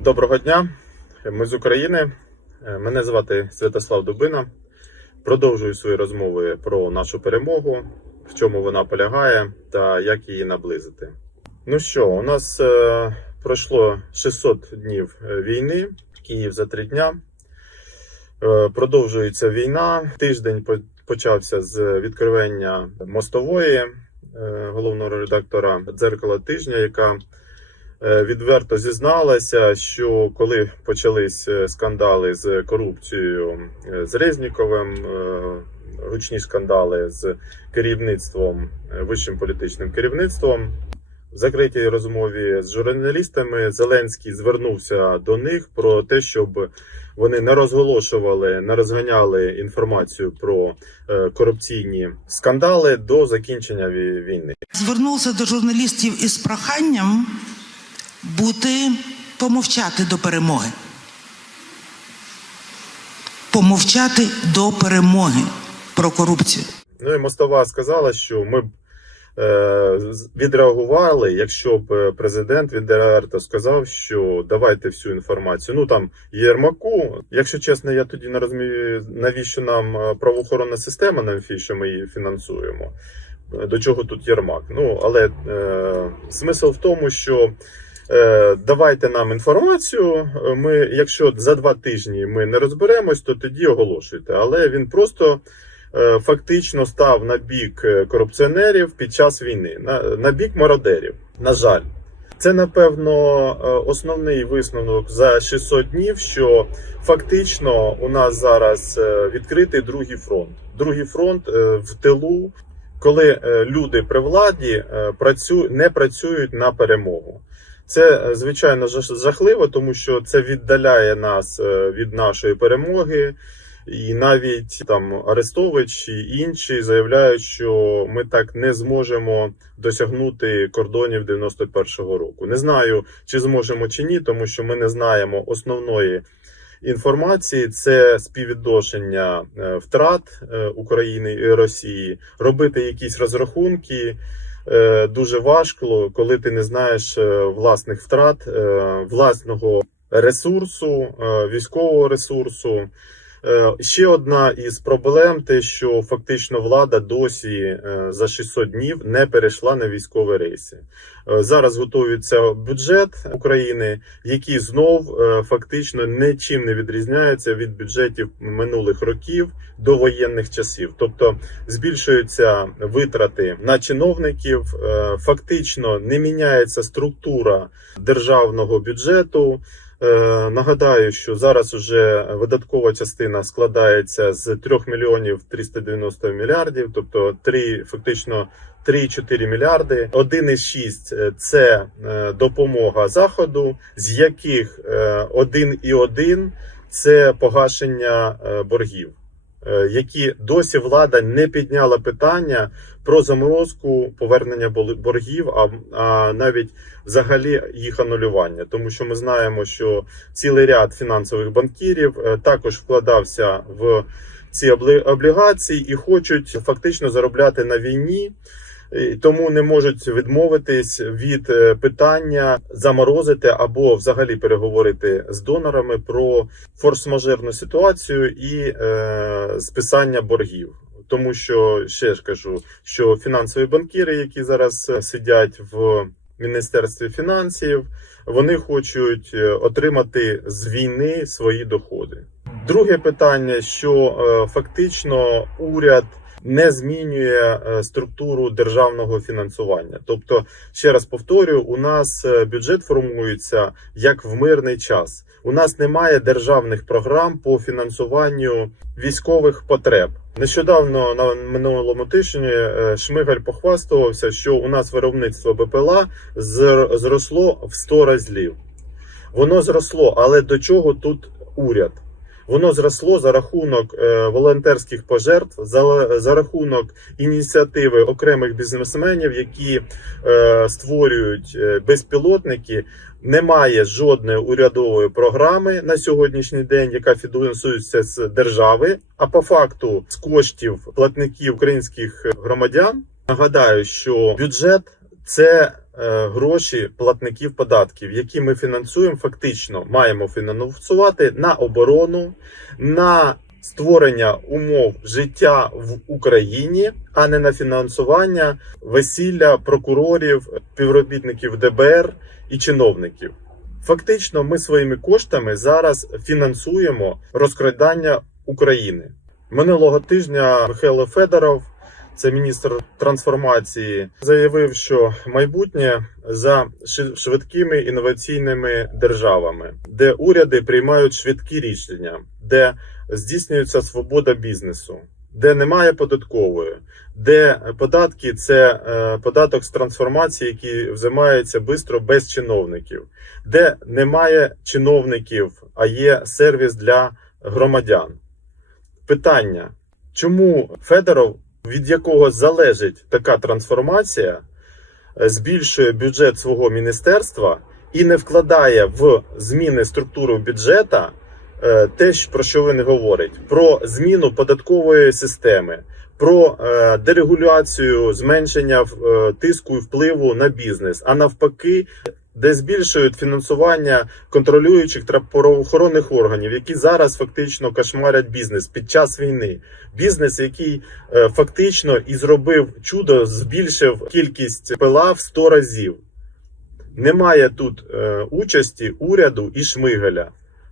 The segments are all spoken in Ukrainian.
Доброго дня, ми з України. Е, Мене звати Святослав Дубина. Продовжую свої розмови про нашу перемогу, в чому вона полягає та як її наблизити. Ну що, у нас е, пройшло 600 днів е, війни, Київ за три дня. Е, продовжується війна. Тиждень по- почався з відкривання мостової е, головного редактора дзеркала тижня, яка відверто зізналася, що коли почались е, скандали з корупцією е, з Резніковим, е, гучні скандали з керівництвом, е, вищим політичним керівництвом. В закритій розмові з журналістами Зеленський звернувся до них про те, щоб вони не розголошували, не розганяли інформацію про е, корупційні скандали до закінчення війни. Звернувся до журналістів із проханням бути помовчати до перемоги. Помовчати до перемоги про корупцію. Ну і Мостова сказала, що ми б е, відреагували, якщо б е, президент відверто сказав, що давайте всю інформацію. Ну там Єрмаку. Якщо чесно, я тоді не розумію, навіщо нам е, правоохоронна система, навіщо ми її фінансуємо. Е, До чого тут Єрмак? Ну але е, смисл в тому, що. Е, давайте нам інформацію. Е, Ми, якщо за два тижні ми не розберемось, то тоді оголошуйте. Але він просто е, фактично став на бік корупціонерів під час війни, на, на бік мародерів. На жаль, це напевно основний висновок за 600 днів, що фактично у нас зараз відкритий другий фронт. Другий фронт в тилу, коли люди при владі працю, не працюють на перемогу. Це е, звичайно жах- жахливо, тому що це віддаляє нас е, від нашої перемоги. І навіть там Арестович і інші заявляють, що ми так не зможемо досягнути кордонів 91-го року. Не знаю, чи зможемо чи ні, тому що ми не знаємо основної інформації. Це співвідношення е, втрат України і Росії, робити якісь розрахунки. Е, Дуже важко, коли ти не знаєш е, власних втрат, е, власного ресурсу, військового ресурсу. Е, Ще одна із проблем, те, що фактично влада досі е, за 600 днів не перейшла на військові рейси. Е, Зараз готується бюджет України, який знов фактично нічим не відрізняється від бюджетів минулих років до воєнних часів. Тобто збільшуються витрати на чиновників, фактично не міняється структура державного бюджету. Е, Нагадаю, що зараз уже видаткова частина складається з 3 мільйонів 390 мільярдів, тобто 3, фактично 3-4 мільярди. 1,6 – це е, допомога заходу, з яких е, 1,1 – це погашення е, боргів. Е, Які досі влада не підняла питання про заморозку повернення боргів, а, а навіть взагалі їх анулювання, тому що ми знаємо, що цілий ряд фінансових банкірів е, також вкладався в ці облігації і хочуть фактично заробляти на війні. Тому не можуть відмовитись від е, питання заморозити або взагалі переговорити з донорами про форс-мажорну ситуацію і е, списання боргів. Тому що ще ж кажу, що фінансові банкіри, які зараз е, сидять в Міністерстві фінансів, вони хочуть е, отримати з війни свої доходи. Друге питання, що е, фактично уряд не змінює е, структуру державного фінансування. Тобто, ще раз повторюю, у нас е, бюджет формується як в мирний час. У нас немає державних програм по фінансуванню військових потреб. Нещодавно на минулому тижні е, Шмигаль похвастувався, що у нас виробництво БПЛА зр- зросло в 100 разів. Воно зросло, але до чого тут уряд? Воно зросло за рахунок е, волонтерських пожертв, за, за рахунок ініціативи окремих бізнесменів, які е, створюють е, безпілотники. Немає жодної урядової програми на сьогоднішній день, яка фінансується з держави. А по факту з коштів платників українських громадян нагадаю, що бюджет це гроші платників податків, які ми фінансуємо, фактично маємо фінансувати на оборону, на створення умов життя в Україні, а не на фінансування весілля прокурорів, співробітників ДБР і чиновників. Фактично, ми своїми коштами зараз фінансуємо розкрадання України. Минулого тижня Михайло Федоров, це міністр трансформації, заявив, що майбутнє за швидкими інноваційними державами, де уряди приймають швидкі рішення, де здійснюється свобода бізнесу, де немає податкової, де податки це е, податок з трансформації, який взимається швидко без чиновників, де немає чиновників, а є сервіс для громадян. Питання: чому Федоров, від якого залежить така трансформація, е, збільшує бюджет свого міністерства і не вкладає в зміни структури бюджета е, те, про що він говорить: про зміну податкової системи, про е, дерегуляцію, зменшення тиску і впливу на бізнес, а навпаки. Де збільшують фінансування контролюючих та правоохоронних органів, які зараз фактично кошмарять бізнес під час війни. Бізнес, який е, фактично і зробив чудо, збільшив кількість пила в 100 разів. Немає тут е, участі уряду і Шмигаля.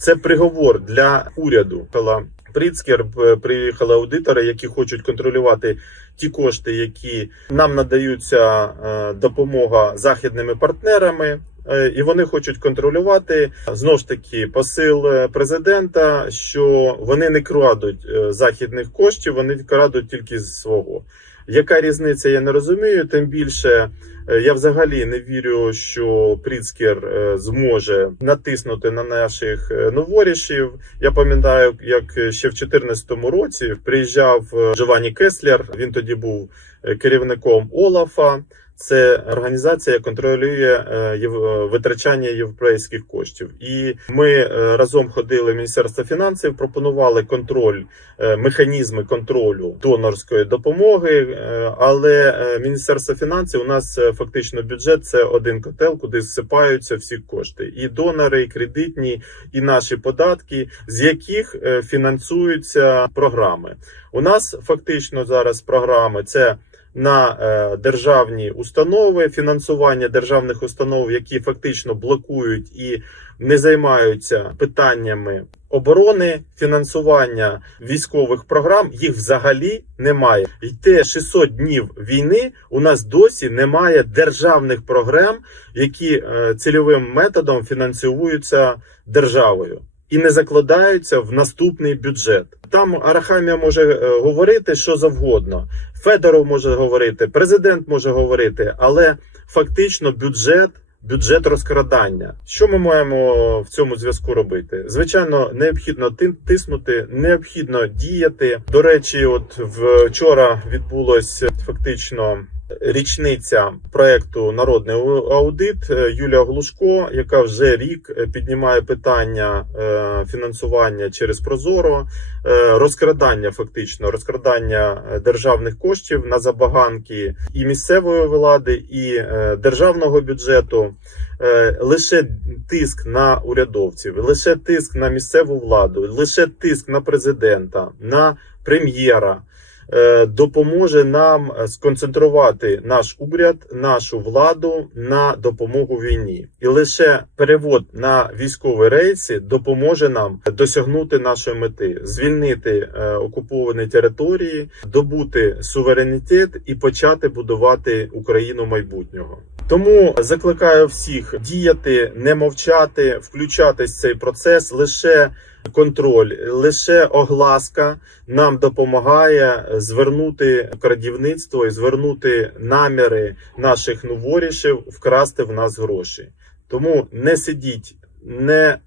Це приговор для уряду. Коли Пріцкер е, приїхали аудитори, які хочуть контролювати ті кошти, які нам надаються е, допомога західними партнерами. е, І вони хочуть контролювати знову ж таки посил президента, що вони не крадуть західних коштів, вони крадуть тільки з свого. Яка різниця, я не розумію. Тим більше я взагалі не вірю, що Пріцкер е, зможе натиснути на наших е, новорішів. Я пам'ятаю, як ще в 2014 році приїжджав е, Джованні Кеслер. Він тоді був е, керівником Олафа. Це організація, яка контролює е, е, витрачання європейських коштів. І ми е, разом ходили в Міністерство фінансів, пропонували контроль, е, механізми контролю донорської допомоги. е, Але е, Міністерство фінансів у нас е, фактично бюджет це один котел, куди всипаються всі кошти, і донори, і кредитні, і наші податки, з яких е, фінансуються програми. У нас фактично зараз програми це на е, державні установи, фінансування державних установ, які фактично блокують і не займаються питаннями оборони, фінансування військових програм. Їх взагалі немає. Йде 600 днів війни. У нас досі немає державних програм, які е, цільовим методом фінансуються державою. І не закладаються в наступний бюджет. Там Арахамія може е, говорити що завгодно. Федоров може говорити, президент може говорити, але фактично бюджет. Бюджет розкрадання. Що ми маємо в цьому зв'язку робити? Звичайно, необхідно ти- тиснути, необхідно діяти. До речі, от вчора відбулось фактично річниця проекту Народний аудит Е, Юлія Глушко, яка вже рік е, піднімає питання е, фінансування через Прозоро, розкрадання, фактично розкрадання державних коштів на забаганки і місцевої влади, і державного бюджету. Лише тиск на урядовців, лише тиск на місцеву владу, лише тиск на президента, на прем'єра допоможе нам е, сконцентрувати наш уряд, нашу владу на допомогу війні, і лише перевод на військові рейси допоможе нам досягнути нашої мети, звільнити е, окуповані території, добути суверенітет і почати будувати Україну майбутнього. Тому закликаю всіх діяти, не мовчати, включатись в цей процес. Лише контроль, лише огласка нам допомагає звернути крадівництво і звернути наміри наших новорішів вкрасти в нас гроші. Тому не сидіть, не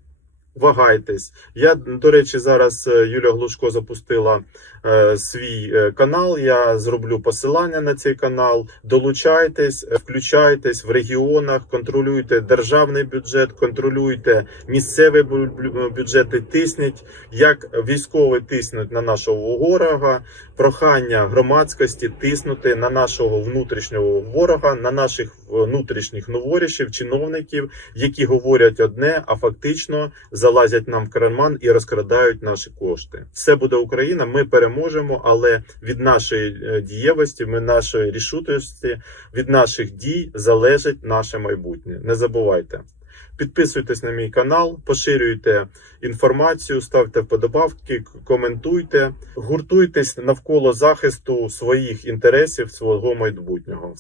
вагайтесь. Я до речі, зараз е, Юля Глушко запустила е, свій е, канал. Я зроблю посилання на цей канал. Долучайтесь, е, включайтесь в регіонах, контролюйте державний бюджет, контролюйте місцеві бю- бю- бюджети. Тисніть як військові тиснуть на нашого ворога. Прохання громадськості тиснути на нашого внутрішнього ворога, на наших внутрішніх новорішів, чиновників, які говорять одне, а фактично залазять нам в карман і розкрадають наші кошти. Все буде Україна. Ми переможемо, але від нашої е, дієвості, ми нашої рішучості, від наших дій залежить наше майбутнє. Не забувайте. Підписуйтесь на мій канал, поширюйте інформацію, ставте вподобавки, коментуйте, гуртуйтесь навколо захисту своїх інтересів, свого майбутнього.